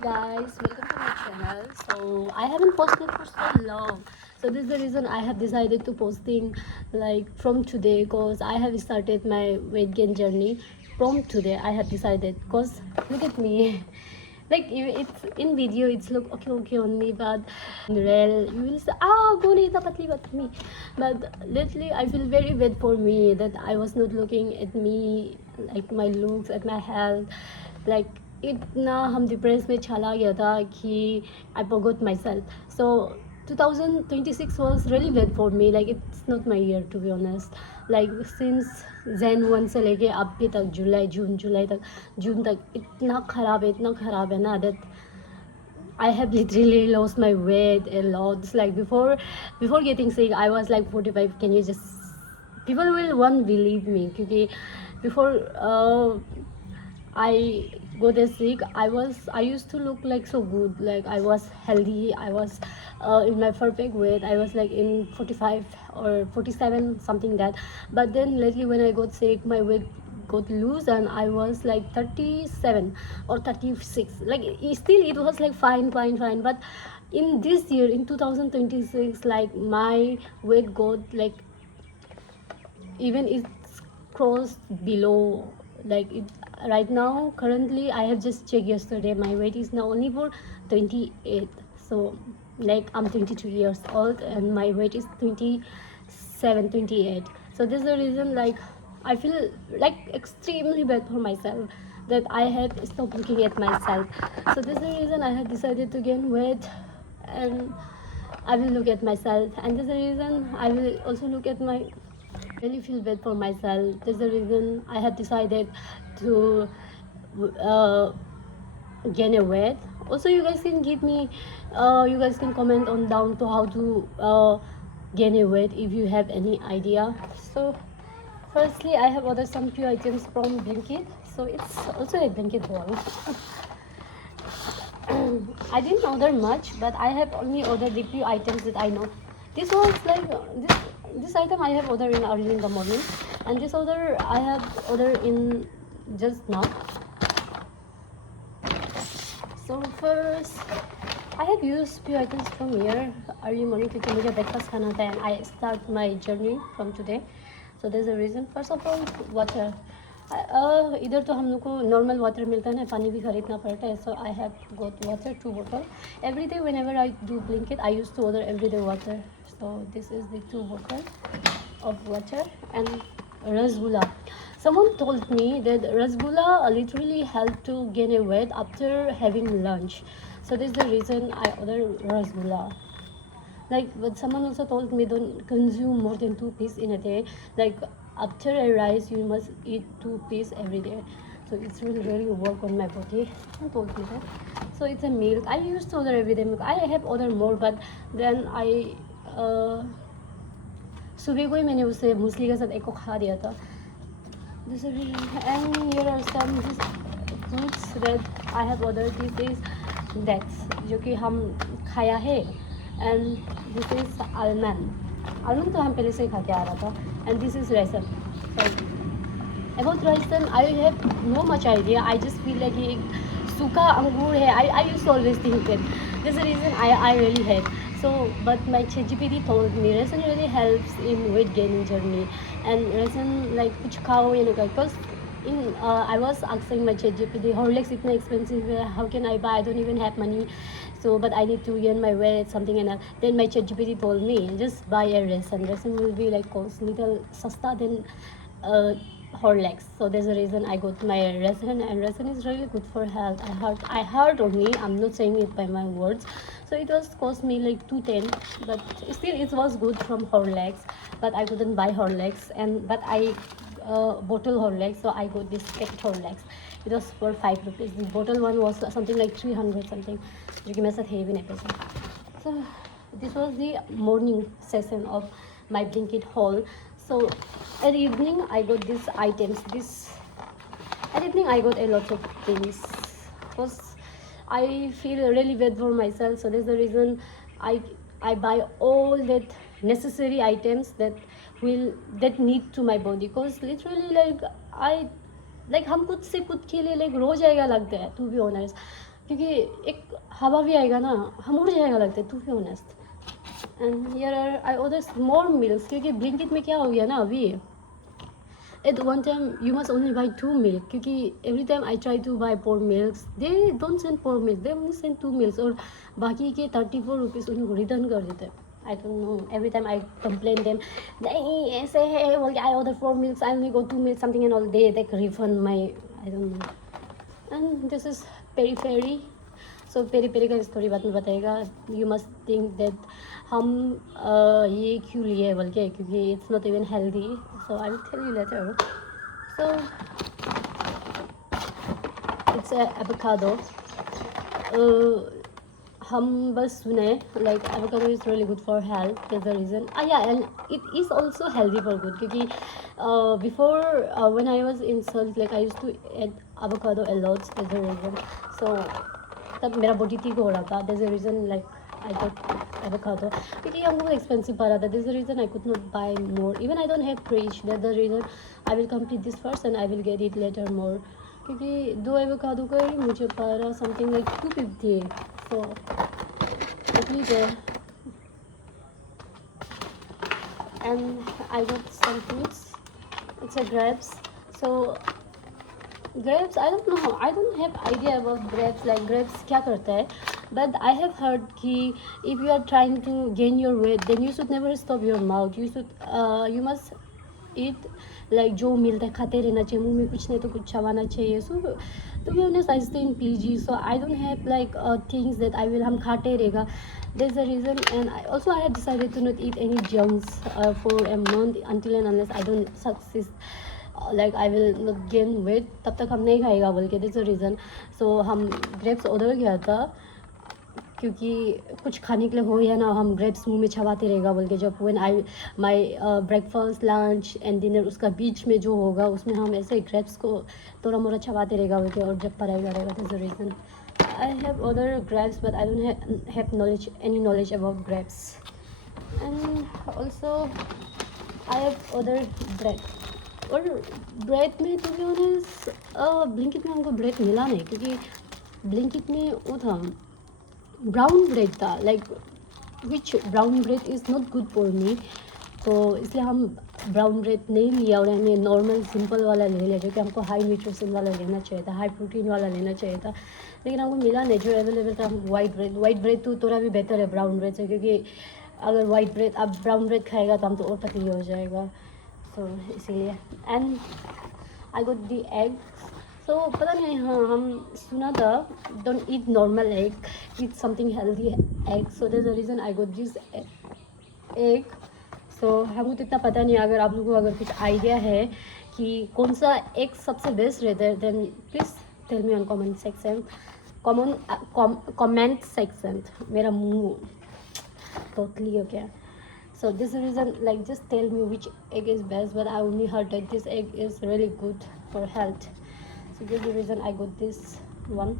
Guys, welcome to my channel. So I haven't posted for so long, so this is the reason I have decided to posting like from today, because I have started my weight gain journey from today. I have decided, because look at me. Like it's in video it's look okay only, but in real you will say goni ita patli but me. But lately I feel very bad for me that I was not looking at me, like my looks, at my health. Like इतना हम depress में चला गया था कि I forgot myself. So 2026 was really bad for me. Like it's not my year, to be honest. Like since Jan 1 से लेके अभी तक जून तक इतना ख़राब है ना, that I have literally lost my weight a lot. It's like before getting sick I was like 45. Can you just, people will won't believe me क्योंकि before I got sick, I used to look like so good. Like I was healthy. I was in my perfect weight. I was like in 45 or 47 something that. But then lately when I got sick, my weight got loose and I was like 37 or 36. Like still it was like fine. But in this year, in 2026, like my weight got like, even it's crossed below, like it right now. Currently I have just checked yesterday, my weight is now only for 28. So like I'm 22 years old and my weight is 27, 28. So this is the reason, like I feel like extremely bad for myself, that I have stopped looking at myself. So this is the reason I have decided to gain weight, and I will look at myself, and this is the reason I will also look at my, really feel bad for myself. That's the reason I have decided to uh, gain a weight. Also, you guys can give me, you guys can comment on down to how to gain a weight if you have any idea. So, firstly, I have ordered some few items from Blinkit. So it's also a Blinkit haul. I didn't order much, but I have only ordered the few items that I know. This was like this item I have ordered in early in the morning, and this order I have ordered in just now. So first, I have used few items from here early morning क्योंकि मुझे breakfast खाना था and I start my journey from today. So there's a reason. First of all, water. इधर तो हम लोग को normal water मिलता है ना, पानी भी खरीदना पड़ता है. So I have got water 2 bottle every day. Whenever I do Blinkit, I used to order everyday water. So this is the 2 bottle of water. And rasgulla. Someone told me that rasgulla literally help to gain a weight after having lunch. So this is the reason I order rasgulla. Like, but someone also told me don't consume more than 2 pieces in a day. Like after a rice you must eat 2 pieces every day. So it's really work on my body. Someone told me that. So it's a milk. I used to order everyday milk. I have ordered more, but then I सुबह को ही मैंने उसे मूसली के साथ एक को खा दिया था. This is, and here are some fruits that I have ordered. This is dates जो कि हम खाया है, and this is almond तो हम पहले से ही खा के आ रहा था. And this is raisin. So about raisin I have no much idea. I just feel like ये सूखा अंगूर है. I used to always think that. This is the reason I really hate. So but my ChatGPT told me raisin really helps in weight gaining journey. And raisin like कुछ खाओ ये नहीं, because in I was asking my ChatGPT, Horlicks इतना expensive है, how can I buy? I don't even have money. So but I need to gain my weight, something and that. Then my ChatGPT told me just buy a raisin. Raisin will be like cost little sasta than uh, Horlicks. So there's a reason I got my raisin, and raisin is really good for health. I heard only, I'm not saying it by my words. So it was cost me like 210, but still it was good from Horlicks. But I couldn't buy Horlicks, and but I bottle Horlicks, so I got this packet Horlicks. It was for 5 rupees. The bottle one was something like 300 something, जो कि मेरे साथ है भी नहीं पैसा. So this was the morning session of my Blinkit haul. So at evening I got these items. At evening I got a lot of things because I feel really bad for myself. So that's the reason I buy all that necessary items that need to my body. Because literally like हम खुद से खुद के लिए like रो जाएगा लगता है, to be honest. क्योंकि एक हवा भी आएगा ना, हम उड़ जाएगा लगता है, to be honest. And here I order more milk, क्योंकि ब्लिंकिट में क्या हो गया ना अभी, at one time you must only buy 2 milk, क्योंकि every time I try to buy 4 milks they don't send 4 milk, they only send 2 milks, और बाकी के 34 रुपीज़ उनको रिटर्न कर देते हैं. I don't know, every time I complain them, नहीं ऐसे है बोल के, I order 4 milks, I only got 2 milks something and all, they refund my, I don't know. And this is Peri Peri. So peri peri का story बाद में बताएगा. You must think that हम ये क्यों लिए बोल के, क्योंकि it's not even healthy. So I will tell you later. So it's avocado. हम बस सुने like avocado is really good for health, that's the reason. Yeah and it is also healthy for good, क्योंकि before when I was in salt like I used to add avocado a lot, that's the reason. So तब मेरा body ठीक हो रहा था, that's the reason like I got avocado, क्योंकि हमको बहुत एक्सपेंसिव पड़ रहा था. That's the reason I could not buy more, even I don't have fridge. That's the reason I will complete this first and I will get it later more, क्योंकि 2 avocado का ही मुझे पड़ रहा समथिंग लाइक 250. सो ठीक है. And I got some fruits. It's a grapes. So grapes, I don't know, I don't have idea about grapes, like grapes क्या करता है, but I have heard कि if you are trying to gain your weight then you should never stop your mouth, you must eat like जो मिलता है खाते रहना चाहिए, मुंह में कुछ नहीं तो कुछ चबाना चाहिए. So to be honest I stay in PG, so I don't have like things that I will हम खाते रहेगा. That's the reason, and I have decided to not eat any junks for a month until and unless I don't succeed like I will not gain weight, तब तक हम नहीं खाएगा बोल के. That's the reason. सो हम ग्रेप्स ऑर्डर किया था, क्योंकि कुछ खाने के लिए हो या ना हम ग्रेप्स मुंह में छबाते रहेगा बोल के. जब when I my breakfast lunch and dinner उसका बीच में जो होगा उसमें हम ऐसे ग्रेप्स को थोड़ा मोड़ा छबाते रहेगा बोल के, और जब पढ़ाई करेगा. That's the reason I have order grapes, but I don't have knowledge any knowledge about grapes. And also I have order bread. और ब्रेड में तो भी उन्हें ब्लिंकिट में हमको ब्रेड मिला नहीं, क्योंकि ब्लिंकिट में वो था ब्राउन ब्रेड था, like which brown bread is not good for me. तो इसलिए हम ब्राउन ब्रेड नहीं लिया और हमें नॉर्मल सिंपल वाला ले लिया, जो कि हमको हाई न्यूट्रिशन वाला लेना चाहिए था, हाई प्रोटीन वाला लेना चाहिए था. लेकिन हमको मिला नहीं. जो अवेलेबल था हम वाइट ब्रेड तो थोड़ा भी बेहतर है ब्राउन ब्रेड से, क्योंकि अगर वाइट ब्रेड अब ब्राउन ब्रेड खाएगा तो हम तो और पतली हो जाएगा. सो इसीलिए. And I got the eggs. So पता नहीं, हाँ हम सुना था don't eat normal egg, eat something healthy egg. So that's the reason I got this egg. So हमको तो इतना पता नहीं. अगर आप लोगों को अगर कुछ आइडिया है कि कौन सा एग सबसे बेस्ट रहता है, then please tell me on comment section. मेरा मुँह टोटली हो गया. So this is the reason, like just tell me which egg is best, but I only heard that this egg is really good for health. So this is the reason I got this one.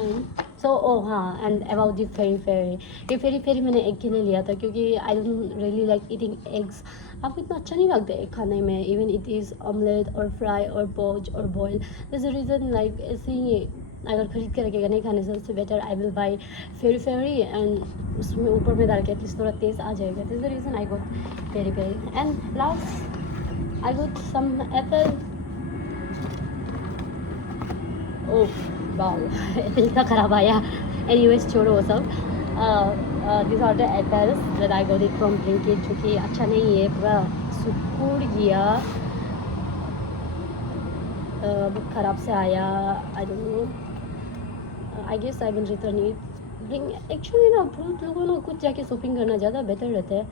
And so हाँ, and about the peri peri. ये peri peri मैंने egg के लिए लिया था, क्योंकि I don't really like eating eggs. आपको इतना अच्छा नहीं लगता एग खाने में, even it is omelette or fry or poach or boil. This is the reason, like ऐसे ही अगर खरीद के रखेगा नहीं खाने से, उससे better I will buy peri peri and उसमें ऊपर में डाल के एटलीस्ट थोड़ा तेज़ आ जाएगा. This is the reason I got peri peri. And last I got some apple. Oh wow, apple इतना ख़राब आया. एनीवेज छोड़ो वो सब. This are the apples that I got it from Blinkit, जो कि अच्छा नहीं है, पूरा सुकुड़ गया, बहुत ख़राब से आया. I don't know, I guess I will return it. Actually ना बहुत लोगों ना कुछ जाके शॉपिंग करना ज़्यादा बेटर रहता है.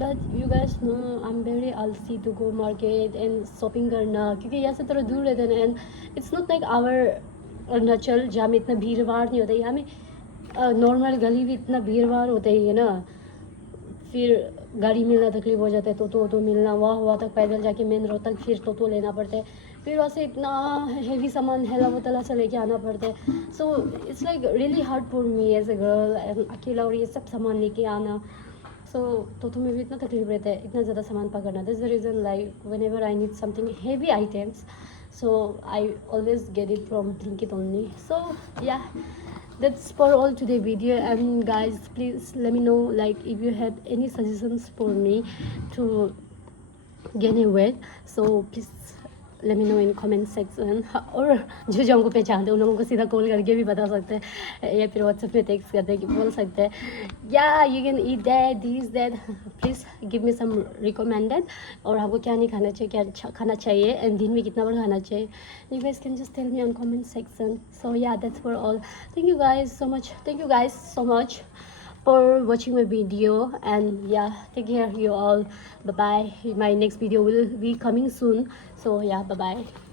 But you guess know I am very आलसी to go market and shopping करना, क्योंकि यहाँ से थोड़ा दूर रहते हैं. And it's not like our Arunachal जहाँ में इतना भीड़ भाड़ नहीं होता है. यहाँ में नॉर्मल गली भी इतना भीड़ भाड़ होता ही है ना, फिर गाड़ी मिलना तकलीफ हो जाता है. तो मिलना वहाँ तक पैदल जाके मेन रोड तक फिर तो लेना पड़ता है, फिर वहाँ से इतना हेवी सामान हेला वतला से लेके आना पड़ता है. So it's like really hard for me as a girl, अकेला और ये सब सामान लेके आना. सो तो में भी इतना तकलीफ रहता है, इतना ज़्यादा सामान पकड़ना. That's the reason like when ever I need something heavy items, so I always get it from Blinkit only. So yeah, that's for all today video. And guys, please let me know like if you had any suggestions for me to gain a weight, so please let me know in comment section. और जो हमको पहचानते हैं उन लोगों को सीधा call करके भी बता सकते हैं या फिर व्हाट्सएप में टेक्स्ट करके बोल सकते हैं या you can eat that this that, please give me some recommended. और हमको क्या नहीं खाना चाहिए, क्या खाना चाहिए एंड दिन में कितना बार खाना चाहिए, you guys can just tell me on comment section. So yeah, that's for all. Thank you guys so much, thank you guys so much for watching my video, and yeah, take care you all. Bye bye. My next video will be coming soon, so yeah, bye bye.